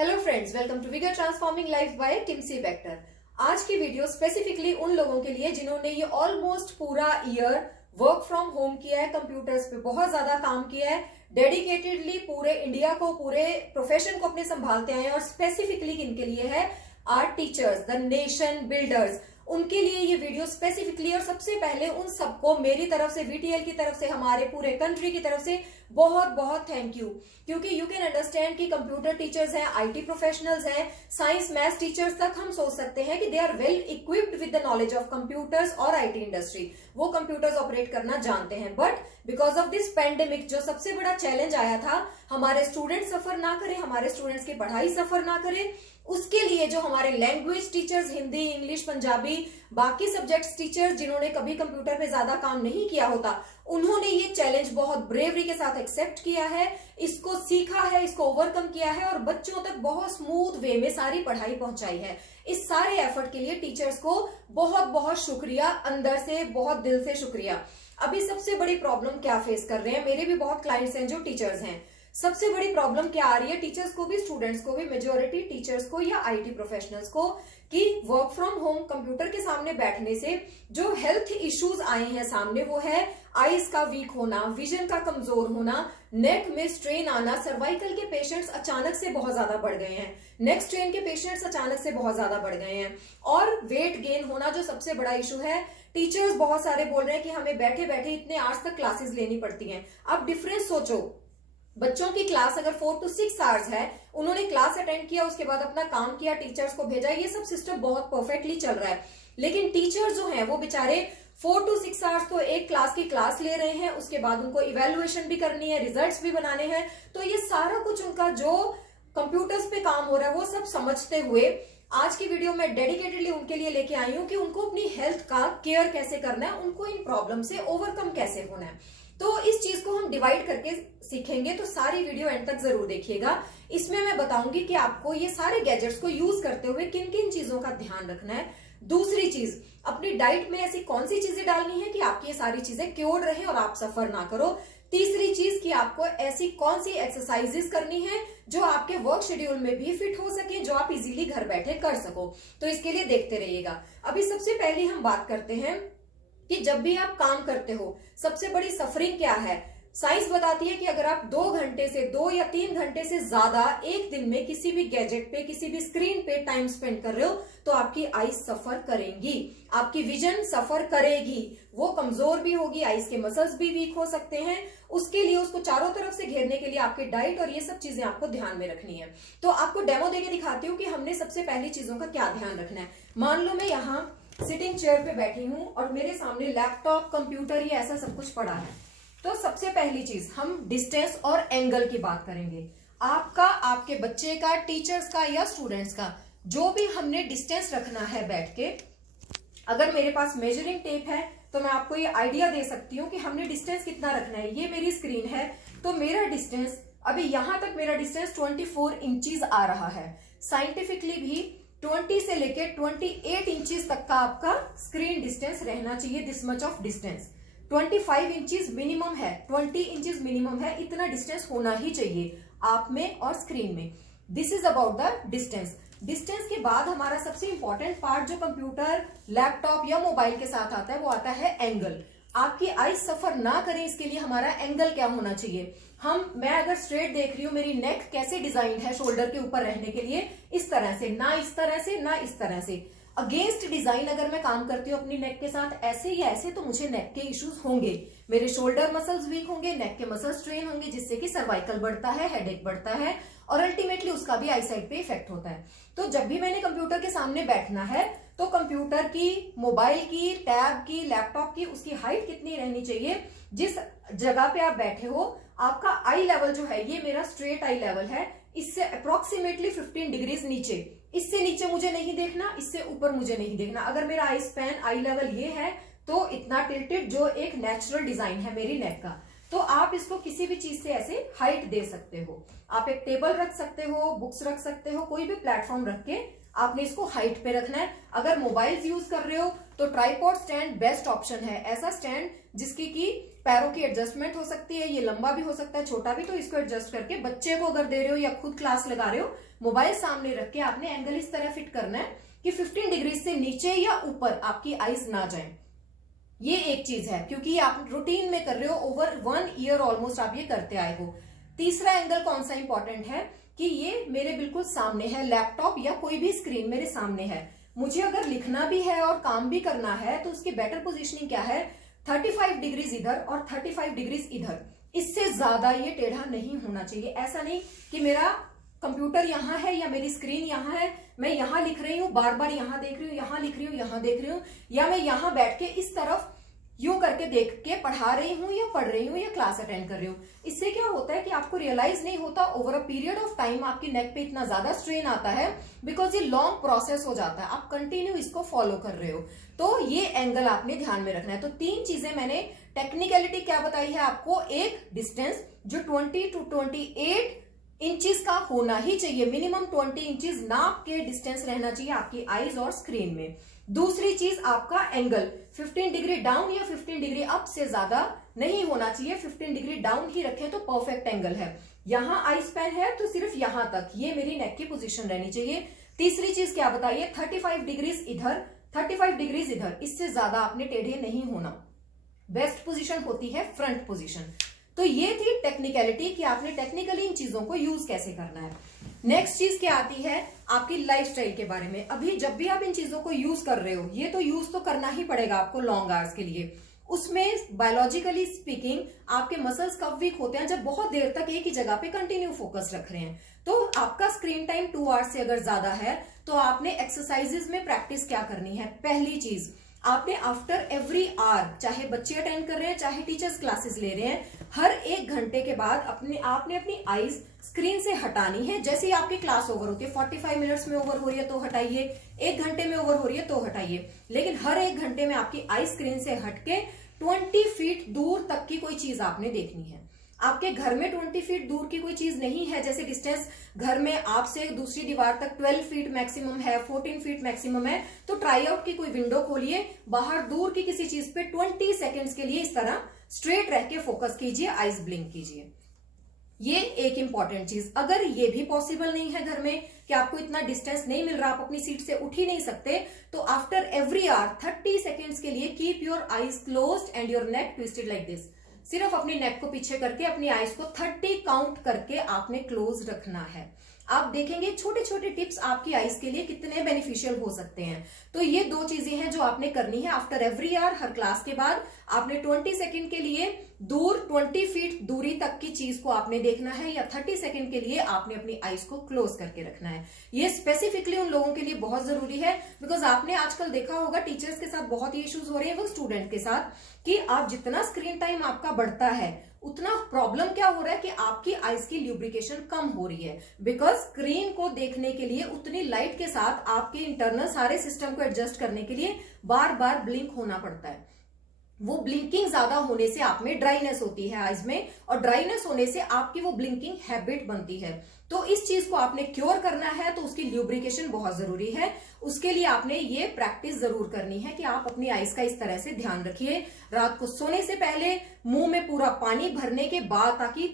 Hello friends, welcome to vigour transforming life by टिम्सी vector. आज की वीडियो स्पेसिफिकली उन लोगों के लिए जिन्होंने ये ऑलमोस्ट पूरा ईयर वर्क फ्रॉम होम किया है, कंप्यूटर्स पे बहुत ज्यादा काम किया है, डेडिकेटेडली पूरे इंडिया को, पूरे प्रोफेशन को अपने संभालते आए हैं। और स्पेसिफिकली किनके लिए है? Are teachers, the nation builders, उनके लिए ये वीडियो स्पेसिफिकली। और सबसे पहले उन सबको मेरी तरफ से, वीटीएल की तरफ से, हमारे पूरे कंट्री की तरफ से बहुत बहुत थैंक यू। क्योंकि यू कैन अंडरस्टैंड कि कंप्यूटर टीचर्स हैं, आईटी प्रोफेशनल्स हैं, साइंस मैथ्स टीचर्स तक हम सोच सकते हैं कि they are well equipped with the knowledge of computers और आईटी इंडस्ट्री। वो कंप्यूटर्स ऑपरेट करना जानते हैं, but because of this pandemic जो सबसे बड़ा चैलेंज आया था, हमारे स्टूडेंट सफर ना करें, हमारे स्टूडेंट्स की पढ़ाई सफर ना करे, उसके लिए जो हमारे language teachers, Hindi, English, Punjabi, बाकी सब्जेक्ट्स टीचर्स जिन्होंने कभी कंप्यूटर पे ज्यादा काम नहीं किया होता, उन्होंने ये चैलेंज बहुत ब्रेवरी के साथ एक्सेप्ट किया है, इसको सीखा है, इसको ओवरकम किया है और बच्चों तक बहुत स्मूथ वे में सारी पढ़ाई पहुंचाई है। इस सारे एफर्ट के लिए टीचर्स को बहुत बहुत शुक्रिया, अंदर से बहुत दिल से शुक्रिया। अभी सबसे बड़ी प्रॉब्लम क्या फेस कर रहे हैं? मेरे भी बहुत क्लाइंट्स हैं जो टीचर्स हैं। सबसे बड़ी प्रॉब्लम क्या आ रही है टीचर्स को भी, स्टूडेंट्स को भी, मेजोरिटी टीचर्स को या आईटी प्रोफेशनल्स को, कि वर्क फ्रॉम होम कंप्यूटर के सामने बैठने से जो हेल्थ इश्यूज आए हैं सामने, वो है आईज का वीक होना, विजन का कमजोर होना, नेक में स्ट्रेन आना, सर्वाइकल के पेशेंट्स अचानक से बहुत ज्यादा बढ़ गए हैं, नेक स्ट्रेन के पेशेंट्स अचानक से बहुत ज्यादा बढ़ गए हैं, और वेट गेन होना जो सबसे बड़ा इशू है। टीचर्स बहुत सारे बोल रहे हैं कि हमें बैठे बैठे इतने आवर्स तक क्लासेस लेनी पड़ती हैं। अब डिफरेंस सोचो, बच्चों की क्लास अगर 4 to 6 आवर्स है, उन्होंने क्लास अटेंड किया, उसके बाद अपना काम किया, टीचर्स को भेजा, ये सब सिस्टम बहुत परफेक्टली चल रहा है। लेकिन टीचर्स जो हैं वो बेचारे 4 to 6 आवर्स तो एक क्लास की क्लास ले रहे हैं, उसके बाद उनको इवेल्युएशन भी करनी है, रिजल्ट्स भी बनाने हैं। तो ये सारा कुछ उनका जो कंप्यूटर्स पे काम हो रहा है वो सब समझते हुए आज की वीडियो में डेडिकेटेडली उनके लिए लेके आई हूं कि उनको अपनी हेल्थ का केयर कैसे करना है, उनको इन प्रॉब्लम से ओवरकम कैसे होना है। तो इस चीज को हम डिवाइड करके सीखेंगे, तो सारी वीडियो एंड तक जरूर देखिएगा। इसमें मैं बताऊंगी कि आपको ये सारे गैजेट्स को यूज करते हुए किन किन चीजों का ध्यान रखना है। दूसरी चीज, अपनी डाइट में ऐसी कौन सी चीजें डालनी है कि आपकी ये सारी चीजें क्योर्ड रहे और आप सफर ना करो। तीसरी चीज कि आपको ऐसी कौन सी एक्सरसाइजेस करनी है जो आपके वर्क शेड्यूल में भी फिट हो सके, जो आप इजीली घर बैठे कर सको। तो इसके लिए देखते रहिएगा। अभी सबसे पहले हम बात करते हैं कि जब भी आप काम करते हो सबसे बड़ी सफरिंग क्या है। साइंस बताती है कि अगर आप 2 घंटे से 2 या 3 घंटे से ज्यादा एक दिन में किसी भी गैजेट पे, किसी भी स्क्रीन पे टाइम स्पेंड कर रहे हो, तो आपकी आईज सफर करेंगी, आपकी विजन सफर करेगी, वो कमजोर भी होगी, आईज के मसल्स भी वीक हो सकते हैं। उसके लिए उसको चारों तरफ से घेरने के लिए आपकी डाइट और ये सब चीजें आपको ध्यान में रखनी है। तो आपको डेमो देके दिखाती हूँ कि हमने सबसे पहली चीजों का क्या ध्यान रखना है। मान लो मैं यहाँ सिटिंग चेयर पे बैठी हूं और मेरे सामने लैपटॉप, कंप्यूटर, ये ऐसा सब कुछ पड़ा है। तो सबसे पहली चीज हम डिस्टेंस और एंगल की बात करेंगे। आपका, आपके बच्चे का, टीचर्स का या स्टूडेंट्स का, जो भी हमने डिस्टेंस रखना है बैठ के, अगर मेरे पास मेजरिंग टेप है तो मैं आपको ये आइडिया दे सकती हूँ कि हमने डिस्टेंस कितना रखना है। ये मेरी स्क्रीन है, तो मेरा डिस्टेंस अभी यहां तक, मेरा डिस्टेंस 24 इंचीज आ रहा है। साइंटिफिकली भी 20 से लेके 28 इंचीज तक का आपका स्क्रीन डिस्टेंस रहना चाहिए। This much of distance 25 inches minimum है, 20 इंचीज मिनिमम है, इतना डिस्टेंस होना ही चाहिए आप में और स्क्रीन में। This is about the distance. Distance के बाद हमारा सबसे इंपॉर्टेंट पार्ट जो कंप्यूटर, लैपटॉप या मोबाइल के साथ आता है, वो आता है एंगल। आपकी आईज सफर ना करें इसके लिए हमारा एंगल क्या होना चाहिए। मैं अगर स्ट्रेट देख रही हूं, मेरी नेक कैसे डिजाइन है शोल्डर के ऊपर रहने के लिए, इस तरह से, ना इस तरह से, ना इस तरह से। अगेंस्ट डिजाइन अगर मैं काम करती हूँ अपनी नेक के साथ, ऐसे या ऐसे, तो मुझे नेक के इश्यूज होंगे, मेरे शोल्डर मसल्स वीक होंगे, नेक के मसल्स स्ट्रेन होंगे, जिससे कि सर्वाइकल बढ़ता है, हेडेक बढ़ता है और अल्टीमेटली उसका भी आई साइड पे इफेक्ट होता है। तो जब भी मैंने कंप्यूटर के सामने बैठना है, तो कंप्यूटर की, मोबाइल की, टैब की, लैपटॉप की, उसकी हाइट कितनी रहनी चाहिए। जिस जगह पे आप बैठे हो, आपका आई लेवल जो है, ये मेरा स्ट्रेट आई लेवल है, इससे अप्रोक्सीमेटली 15 डिग्रीज नीचे, इससे नीचे मुझे नहीं देखना, इससे ऊपर मुझे नहीं देखना। अगर मेरा आई स्पैन, आई लेवल ये है, तो इतना टिल्टेड, जो एक नेचुरल डिजाइन है मेरी नेक का। तो आप इसको किसी भी चीज से ऐसे हाइट दे सकते हो। आप एक टेबल रख सकते हो, बुक्स रख सकते हो, कोई भी प्लेटफॉर्म रख के आपने इसको हाइट पे रखना है। अगर मोबाइल्स यूज कर रहे हो तो ट्राइपॉड स्टैंड बेस्ट ऑप्शन है। ऐसा स्टैंड जिसकी की पैरों की एडजस्टमेंट हो सकती है, ये लंबा भी हो सकता है छोटा भी, तो इसको एडजस्ट करके बच्चे को अगर दे रहे हो या खुद क्लास लगा रहे हो, मोबाइल सामने रख के आपने एंगल इस तरह फिट करना है कि 15 डिग्री से नीचे या ऊपर आपकी आईज ना जाए। ये एक चीज है, क्योंकि आप रूटीन में कर रहे हो, ओवर 1 ईयर ऑलमोस्ट आप ये करते आए हो। तीसरा एंगल कौन सा इंपॉर्टेंट है कि ये मेरे बिल्कुल सामने है, लैपटॉप या कोई भी स्क्रीन मेरे सामने है। मुझे अगर लिखना भी है और काम भी करना है तो उसकी बेटर पोजीशनिंग क्या है, 35 डिग्रीज इधर और 35 डिग्रीज इधर। इससे ज्यादा ये टेढ़ा नहीं होना चाहिए। ऐसा नहीं कि मेरा कंप्यूटर यहाँ है या मेरी स्क्रीन यहाँ है, मैं यहाँ लिख रही हूँ, बार बार यहाँ देख रही हूँ, यहाँ लिख रही हूँ, यहाँ देख रही हूँ, या मैं यहाँ बैठ के इस तरफ यूं करके देख के पढ़ा रही हूँ या पढ़ रही हूँ या क्लास अटेंड कर रही हूँ। इससे क्या होता है कि आपको रियलाइज नहीं होता, over a period of time आपकी नेक पे इतना ज्यादा स्ट्रेन आता है, बिकॉज ये लॉन्ग प्रोसेस हो जाता है, आप कंटिन्यू इसको फॉलो कर रहे हो। तो ये एंगल आपने ध्यान में रखना है। तो 3 चीजें मैंने टेक्निकलिटी क्या बताई है आपको, एक डिस्टेंस जो 20 टू 28 इंचेस का होना ही चाहिए, मिनिमम 20 इंचेस नाप के डिस्टेंस रहना चाहिए आपकी आईज और स्क्रीन में। दूसरी चीज आपका एंगल 15 डिग्री डाउन या 15 डिग्री अप से ज्यादा नहीं होना चाहिए, 15 डिग्री डाउन ही रखें तो परफेक्ट एंगल है। यहां आई स्पैन है तो सिर्फ यहां तक ये मेरी नेक की पोजीशन रहनी चाहिए। तीसरी चीज क्या बताइए, 35 डिग्रीज इधर, 35 डिग्रीज इधर, इससे ज्यादा आपने टेढ़े नहीं होना। बेस्ट पोजीशन होती है फ्रंट पोजीशन। तो ये थी टेक्निकलिटी कि आपने टेक्निकली इन चीजों को यूज कैसे करना है। नेक्स्ट चीज क्या आती है आपकी लाइफस्टाइल के बारे में। अभी जब भी आप इन चीजों को यूज कर रहे हो, ये तो यूज तो करना ही पड़ेगा आपको लॉन्ग आवर्स के लिए। उसमें बायोलॉजिकली स्पीकिंग आपके मसल्स कब वीक होते हैं, जब बहुत देर तक एक ही जगह पे कंटिन्यू फोकस रख रहे हैं। तो आपका स्क्रीन टाइम 2 आवर्स से अगर ज्यादा है तो आपने एक्सरसाइजेस में प्रैक्टिस क्या करनी है। पहली चीज, आपने आफ्टर एवरी आवर, चाहे बच्चे अटेंड कर रहे हैं चाहे टीचर्स क्लासेस ले रहे हैं, हर 1 घंटे के बाद आपने अपनी आईज स्क्रीन से हटानी है। जैसे ही आपकी क्लास ओवर होती है, 45 मिनट्स में ओवर हो रही है तो हटाइए, 1 घंटे में ओवर हो रही है तो हटाइए, लेकिन हर 1 घंटे में आपकी आई स्क्रीन से हटके 20 फीट दूर तक की कोई चीज आपने देखनी है। आपके घर में 20 फीट दूर की कोई चीज नहीं है, जैसे डिस्टेंस घर में आपसे दूसरी दीवार तक 12 फीट मैक्सिमम है, 14 फीट मैक्सिमम है, तो ट्राई आउट की कोई विंडो खोलिए, बाहर दूर की किसी चीज पे 20 सेकेंड्स के लिए इस तरह स्ट्रेट रह के फोकस कीजिए, आईज ब्लिंक कीजिए। ये एक इंपॉर्टेंट चीज। अगर ये भी पॉसिबल नहीं है घर में कि आपको इतना डिस्टेंस नहीं मिल रहा, आप अपनी सीट से उठ ही नहीं सकते, तो आफ्टर एवरी आवर 30 सेकेंड्स के लिए keep your eyes closed end your neck twisted like this. सिर्फ अपनी नेक को पीछे करके अपनी आईज को 30 काउंट करके आपने क्लोज रखना है। आप देखेंगे छोटे छोटे टिप्स आपकी आईज के लिए कितने बेनिफिशियल हो सकते हैं। तो ये 2 चीजें हैं जो आपने करनी है आफ्टर एवरी आवर। हर क्लास के बाद आपने 20 सेकेंड के लिए दूर 20 फीट दूरी तक की चीज को आपने देखना है, या 30 सेकेंड के लिए आपने अपनी आईज को क्लोज करके रखना है। ये स्पेसिफिकली उन लोगों के लिए बहुत जरूरी है, बिकॉज आपने आजकल देखा होगा टीचर्स के साथ बहुत ही इश्यूज हो रहे हैं वो स्टूडेंट के साथ, कि आप जितना स्क्रीन टाइम आपका बढ़ता है उतना प्रॉब्लम क्या हो रहा है कि आपकी आईज की ल्यूब्रिकेशन कम हो रही है, बिकॉज स्क्रीन को देखने के लिए उतनी लाइट के साथ आपके इंटरनल सारे सिस्टम को एडजस्ट करने के लिए बार बार ब्लिंक होना पड़ता है। वो ब्लिंकिंग ज्यादा होने से आप में ड्राइनेस होती है आईज में, और ड्राइनेस होने से आपकी वो ब्लिंकिंग हैबिट बनती है। तो इस चीज को आपने क्योर करना है तो उसकी ल्यूब्रिकेशन बहुत जरूरी है। उसके लिए आपने ये प्रैक्टिस जरूर करनी है कि आप अपनी आईज का इस तरह से ध्यान रखिए। रात को सोने से पहले मुंह में पूरा पानी भरने के बाद, ताकि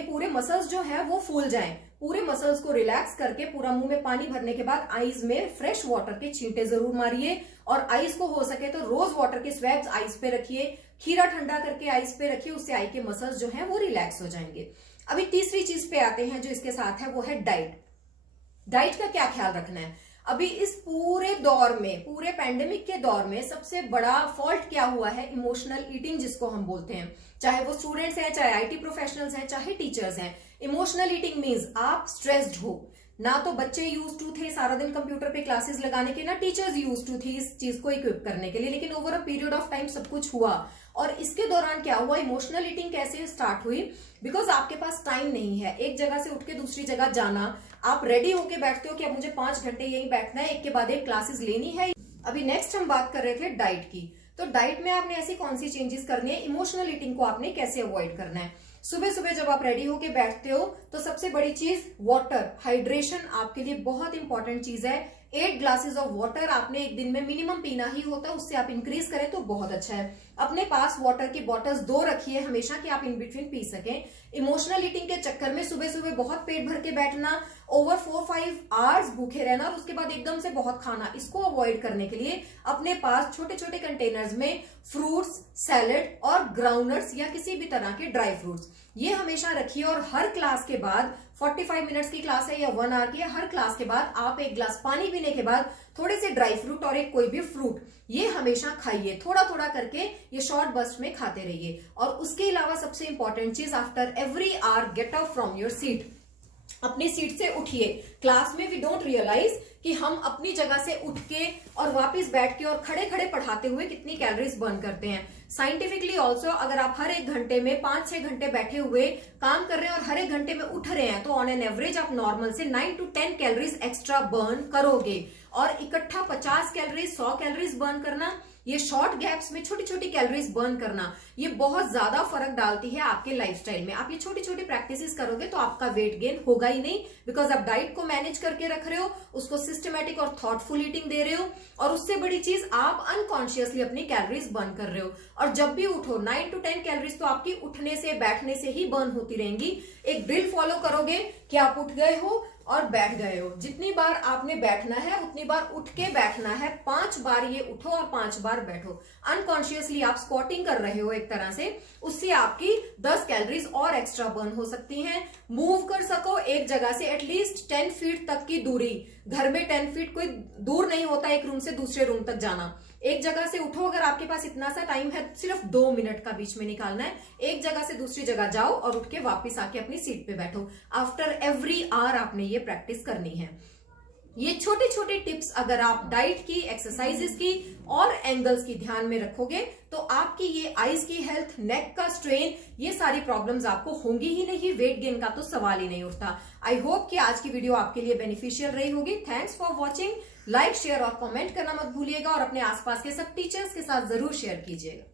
पूरे मसल्स जो है वो फूल जाएं, पूरे मसल्स को रिलैक्स करके पूरा मुंह में पानी भरने के बाद आईज में फ्रेश वाटर के छींटे जरूर मारिए, और आईज को हो सके तो रोज वाटर के स्वैब्स आईज पे रखिए, खीरा ठंडा करके आईज पे रखिए, उससे आई के मसल्स जो हैं वो रिलैक्स हो जाएंगे। अभी तीसरी चीज पे आते हैं जो इसके साथ है, वो है डाइट। डाइट का क्या ख्याल रखना है। अभी इस पूरे दौर में, पूरे पैंडेमिक के दौर में सबसे बड़ा फॉल्ट क्या हुआ है, इमोशनल ईटिंग जिसको हम बोलते हैं। चाहे वो स्टूडेंट्स हैं, चाहे आईटी प्रोफेशनल्स हैं, चाहे टीचर्स हैं। इमोशनल ईटिंग मीन्स आप स्ट्रेस्ड हो। ना तो बच्चे यूज टू थे सारा दिन कंप्यूटर पे क्लासेस लगाने के, ना टीचर्स यूज टू थी इस चीज को इक्विप करने के लिए, लेकिन over a period of time सब कुछ हुआ। और इसके दौरान क्या हुआ, इमोशनल ईटिंग कैसे स्टार्ट हुई, बिकॉज आपके पास टाइम नहीं है एक जगह से उठ के दूसरी जगह जाना। आप रेडी होके बैठते हो कि अब मुझे 5 घंटे यही बैठना है, एक के बाद एक क्लासेस लेनी है। अभी नेक्स्ट हम बात कर रहे थे डाइट की। तो डाइट में आपने ऐसी कौन सी चेंजेस करनी है, इमोशनल ईटिंग को आपने कैसे अवॉइड करना है। सुबह सुबह जब आप रेडी होके बैठते हो तो सबसे बड़ी चीज वाटर, हाइड्रेशन आपके लिए बहुत इंपॉर्टेंट चीज है। 8 ग्लासेस ऑफ वाटर आपने एक दिन में मिनिमम पीना ही होता है, उससे आप इंक्रीज करें तो बहुत अच्छा है। अपने पास वाटर की बॉटल्स 2 रखिए हमेशा कि आप इन बिटवीन पी सकें। इमोशनल ईटिंग के चक्कर में सुबह सुबह बहुत पेट भर के बैठना, ओवर 4-5 आवर्स भूखे रहना और उसके बाद एकदम से बहुत खाना, इसको अवॉइड करने के लिए अपने पास छोटे छोटे कंटेनर्स में फ्रूट्स, सैलेड और ग्राउंडनट्स या किसी भी तरह के ड्राई फ्रूट्स ये हमेशा रखिए। और हर क्लास के बाद 45 मिनट्स की क्लास है या 1 आवर की है, हर क्लास के बाद आप 1 ग्लास पानी पीने के बाद थोड़े से ड्राई फ्रूट और एक कोई भी फ्रूट ये हमेशा खाइए, थोड़ा थोड़ा करके ये शॉर्ट बस्ट में खाते रहिए। और उसके अलावा सबसे इंपॉर्टेंट चीज, after every hour get up from your seat, अपनी सीट से उठिए। क्लास में वी डोंट रियलाइज कि हम अपनी जगह से उठ के और वापस बैठ के और खड़े खड़े पढ़ाते हुए कितनी कैलोरीज बर्न करते हैं। साइंटिफिकली ऑल्सो अगर आप हर 1 घंटे में 5-6 घंटे बैठे हुए काम कर रहे हैं और हर 1 घंटे में उठ रहे हैं तो ऑन एन एवरेज आप नॉर्मल से 9 to 10 कैलोरीज एक्स्ट्रा बर्न करोगे। और इकट्ठा 50 कैलोरीज 100 कैलोरीज बर्न करना, ये शॉर्ट गैप्स में छोटी छोटी कैलोरीज बर्न करना, ये बहुत ज्यादा फर्क डालती है आपके लाइफस्टाइल में। आप ये छोटी छोटी प्रैक्टिसेस करोगे तो आपका वेट गेन होगा ही नहीं, बिकॉज आप डाइट को मैनेज करके रख रहे हो, उसको सिस्टमैटिक और थॉटफुल ईटिंग दे रहे हो, और उससे बड़ी चीज आप अनकॉन्शियसली अपनी कैलोरीज बर्न कर रहे हो। और जब भी उठो 9 to 10 कैलोरीज तो आपकी उठने से बैठने से ही बर्न होती रहेंगी। एक ड्रिल फॉलो करोगे कि आप उठ गए हो और बैठ गए हो, जितनी बार आपने बैठना है उतनी बार उठ के बैठना है। 5 बार ये उठो और 5 बार बैठो। अनकॉन्शियसली आप स्क्वाटिंग कर रहे हो एक तरह से, उससे आपकी 10 कैलोरीज और एक्स्ट्रा बर्न हो सकती हैं। मूव कर सको एक जगह से एटलीस्ट 10 फीट तक की दूरी, घर में 10 फीट कोई दूर नहीं होता एक रूम से दूसरे रूम तक जाना। एक जगह से उठो, अगर आपके पास इतना सा टाइम है सिर्फ 2 मिनट का बीच में निकालना है, एक जगह से दूसरी जगह जाओ और उठ के वापस आके अपनी सीट पे बैठो। आफ्टर एवरी आवर आपने ये प्रैक्टिस करनी है। ये छोटे छोटे टिप्स अगर आप डाइट की, एक्सरसाइजेस की और एंगल्स की ध्यान में रखोगे तो आपकी ये आईज की हेल्थ, नेक का स्ट्रेन, ये सारी प्रॉब्लम्स आपको होंगी ही नहीं। वेट गेन का तो सवाल ही नहीं उठता। आई होप कि आज की वीडियो आपके लिए बेनिफिशियल रही होगी। Thanks for watching. Like, share और कमेंट करना मत भूलिएगा और अपने आसपास के सब टीचर्स के साथ जरूर शेयर कीजिएगा।